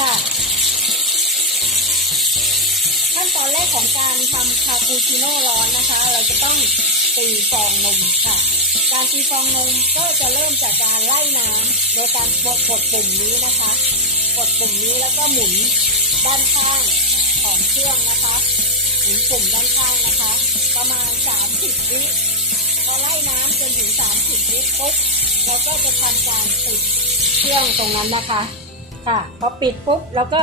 ค่ะ ขั้นตอนแรกของการทำคาปูชิโน่ร้อนนะคะ เราจะต้องตีฟองนมค่ะ การตีฟองนมก็จะเริ่มจากการไล่น้ำโดยการกดกดปุ่มนี้นะคะ กดปุ่มนี้แล้วก็หมุนด้านข้างของเครื่องนะคะหมุนปุ่มด้านข้างนะคะ ประมาณ 30 วิพอไล่น้ำจนถึง 30 วิปุ๊บเราก็จะทำการปิดเครื่องตรงนั้นนะคะ ค่ะพอปิดปุ๊บเราก็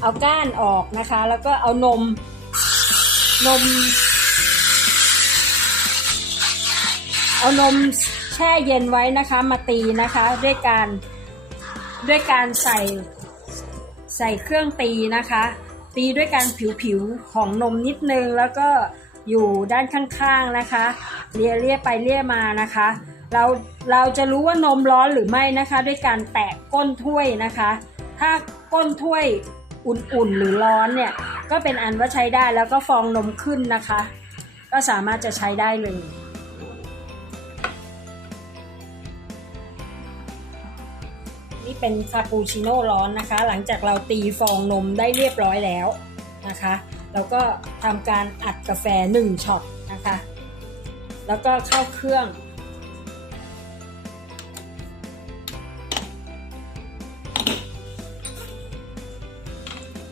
เอาก้านออกนะคะ แล้วก็เอานม นม เอานมแช่เย็นไว้นะคะมาตีนะคะด้วยการด้วยการใส่ใส่เครื่องตีนะคะ ตีด้วยการผิวๆของนมนิดนึงแล้วก็อยู่ด้านข้างๆนะคะเลียเลียไปเลียมานะคะ เราเราจะรู้ว่านมร้อนหรือไม่นะคะ ด้วยการแตะก้นถ้วยนะคะ ถ้าก้นถ้วยอุ่นๆหรือร้อนเนี่ยก็เป็นอันว่าใช้ได้แล้วก็ฟองนมขึ้นนะคะ ก็สามารถจะใช้ได้เลยนี่เป็นคาปูชิโน่ร้อนนะคะ หลังจากเราตีฟองนมได้เรียบร้อยแล้วนะคะ เราก็ทำการอัดกาแฟ1ช็อตนะคะ แล้วก็เข้าเครื่อง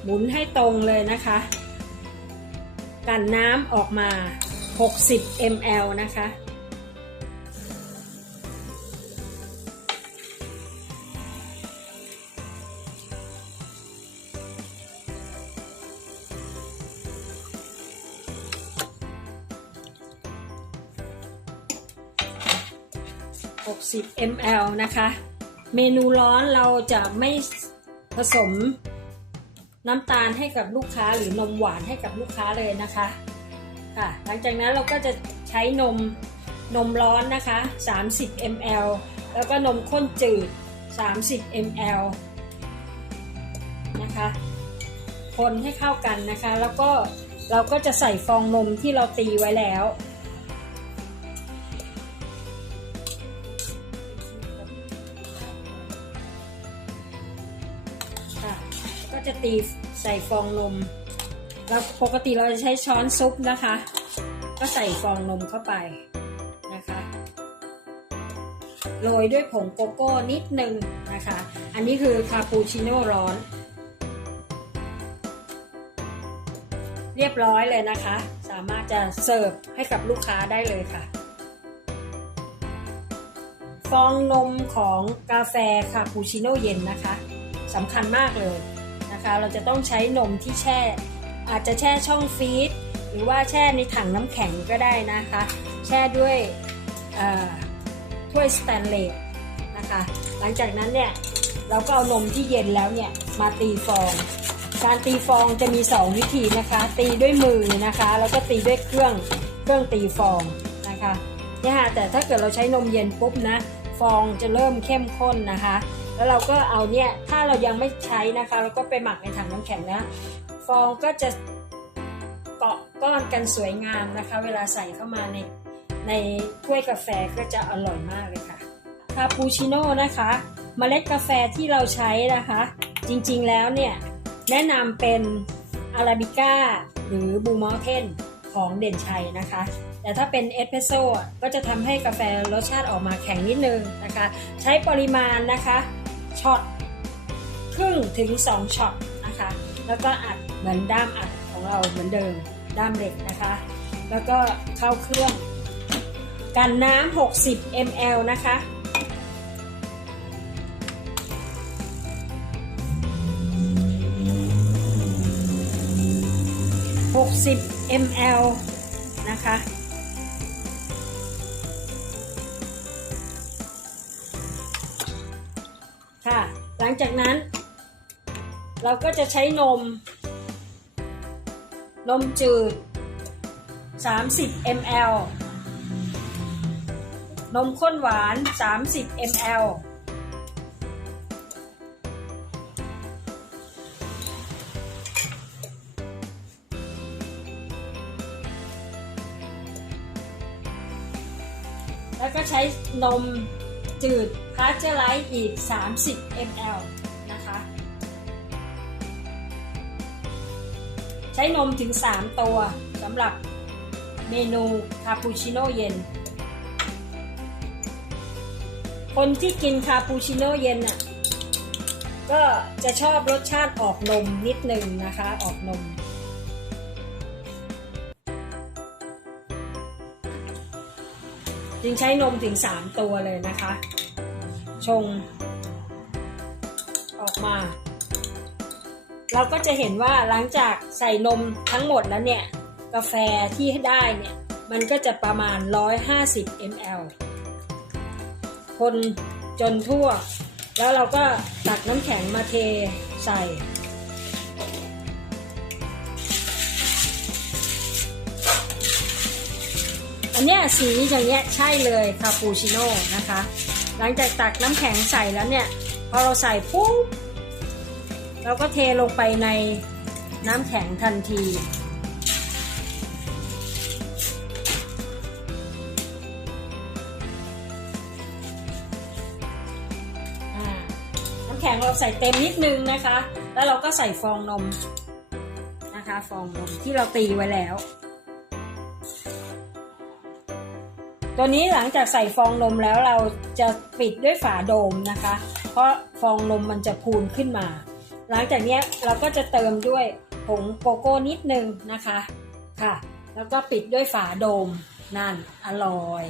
หมุนให้ตรงเลยนะคะ กันน้ำออกมา 60 ml นะคะ 60 ml นะคะ เมนูร้อนเราจะไม่ผสม น้ำตาลให้กับลูกค้าหรือนมหวานให้กับลูกค้าเลยนะคะค่ะหลังจากนั้นเราก็จะใช้นมนมร้อนนะคะ 30 ml แล้วก็นมข้นจืด 30 ml นะคะคนให้เข้ากันนะคะ แล้วก็เราก็จะใส่ฟองนมที่เราตีไว้แล้ว จะตีใส่ฟองนมเราปกติเราจะใช้ช้อนซุปนะคะ ก็ใส่ฟองนมเข้าไปนะคะโรยด้วยผงโกโก้นิดนึงนะคะ อันนี้คือคาปูชิโน่ร้อน เรียบร้อยเลยนะคะ สามารถจะเสิร์ฟให้กับลูกค้าได้เลยค่ะ ฟองนมของกาแฟคาปูชิโน่เย็นนะคะสำคัญมากเลย นะคะ เราจะต้องใช้นมที่แช่ อาจจะแช่ช่องฟรีซหรือว่าแช่ในถังน้ำแข็งก็ได้นะคะ แช่ด้วยถ้วยสแตนเลสนะคะ หลังจากนั้นเนี่ยเราก็เอานมที่เย็นแล้วเนี่ยมาตีฟอง การตีฟองจะมี 2 วิธีนะคะ ตีด้วยมือนะคะ แล้วก็ตีด้วยเครื่องเครื่องตีฟองนะคะเนี่ยค่ะแต่ถ้าเกิดเราใช้นมเย็นปุ๊บนะ ฟองจะเริ่มเข้มข้นนะคะ แล้วเราก็เอาเนี่ยถ้าเรายังไม่ใช้นะคะเราก็ไปหมักในถังน้ำแข็งนะ ฟองก็จะเกาะก้อนกันสวยงามนะคะ เวลาใส่เข้ามาในในถ้วยกาแฟก็จะอร่อยมากเลยค่ะคาปูชิโน่นะคะเมล็ดกาแฟที่เราใช้นะคะ จริงๆแล้วเนี่ย แนะนำเป็นอาราบิก้าหรือบูมอลเทนของเด่นชัยนะคะ แต่ถ้าเป็นเอสเพรสโซ่ก็จะทำให้กาแฟรสชาติออกมาแข็งนิดนึงนะคะ ใช้ปริมาณนะคะ ช็อตครึ่งถึง 2ช็อตนะคะ แล้วก็อัดเหมือนด้ามอัดของเราเหมือนเดิมด้ามเหล็กนะคะ แล้วก็เข้าเครื่องกันน้ำ60 ml นะคะ60 ml นะคะคะ งจากนั้น เราก็จะใช้นม นมจืด 30 ml นมข้นหวาน 30 ml แล้วก็ใช้นม จืดพาเจอไลท์อีก 30 ml นะคะ ใช้นมถึง 3 ตัวสำหรับเมนูคาปูชิโน่เย็น คนที่กินคาปูชิโน่เย็นน่ะก็จะชอบรสชาติออกนมนิดหนึ่งนะคะ ออกนม จึงใช้นมถึง 3 ตัวเลยนะคะ ชง ออกมา เราก็จะเห็นว่าหลังจากใส่นมทั้งหมดแล้วเนี่ย กาแฟที่ได้เนี่ย มันก็จะประมาณ 150 ml คนจนทั่ว แล้วเราก็ตักน้ำแข็งมาเทใส่ เนี้ยสีอย่างเงี้ยใช่เลยคาปูชิโน่นะคะ หลังจากตักน้ำแข็งใส่แล้วเนี่ย พอเราใส่ปุ๊บเราก็เทลงไปในน้ำแข็งทันที น้ำแข็งเราใส่เต็มนิดนึงนะคะ แล้วเราก็ใส่ฟองนมนะคะ ฟองนมที่เราตีไว้แล้ว ตัวนี้หลังจากใส่ฟองนมแล้วเราจะปิดด้วยฝาโดมนะคะ เพราะฟองนมมันจะพูนขึ้นมา หลังจากนี้เราก็จะเติมด้วยผงโกโก้นิดนึงนะคะค่ะ แล้วก็ปิดด้วยฝาโดมนั่นอร่อย